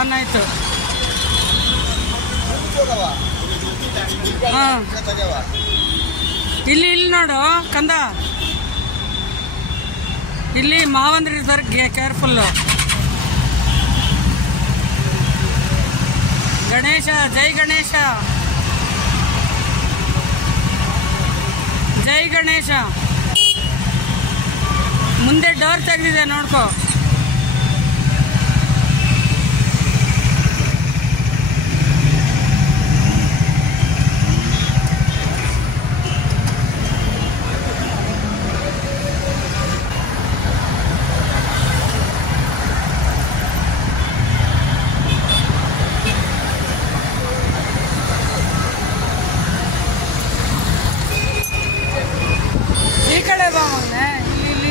On ಆಯ್ತು. ಹಾಂ, ಇಲ್ಲಿ ನೋಡು ಕಂದ, ಇಲ್ಲಿ ಮಾವಂದ್ರಿ ಇರ್ತಾರೆ, ಕೇರ್ಫುಲ್ಲು. ಗಣೇಶ, ಜೈ ಗಣೇಶ, ಜೈ ಗಣೇಶ. ಮುಂದೆ ಡೋರ್ ತೆಗೆದಿದೆ ನೋಡ್ಕೋ. ಈ ಕಡೆ ಬಾ ಮಗನೆ, ಇಲ್ಲಿ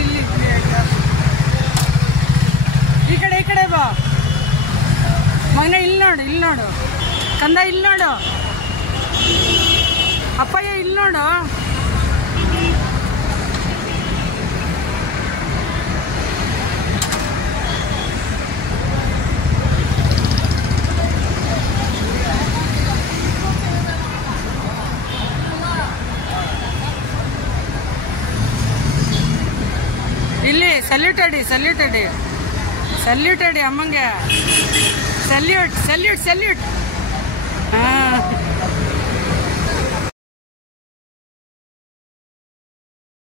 ಈ ಕಡೆ ಬಾ ಮಗನೆ. ಇಲ್ಲಿ ನೋಡು ಕಂದ, ಇಲ್ಲಿ ನೋಡು ಅಪ್ಪಯ್ಯ, ಇಲ್ಲಿ ನೋಡು. ಇಲ್ಲಿ ಸಲ್ಯೂಟ್ ಅಡಿ ಅಮ್ಮಂಗೆ. ಸಲ್ಯೂಟ್.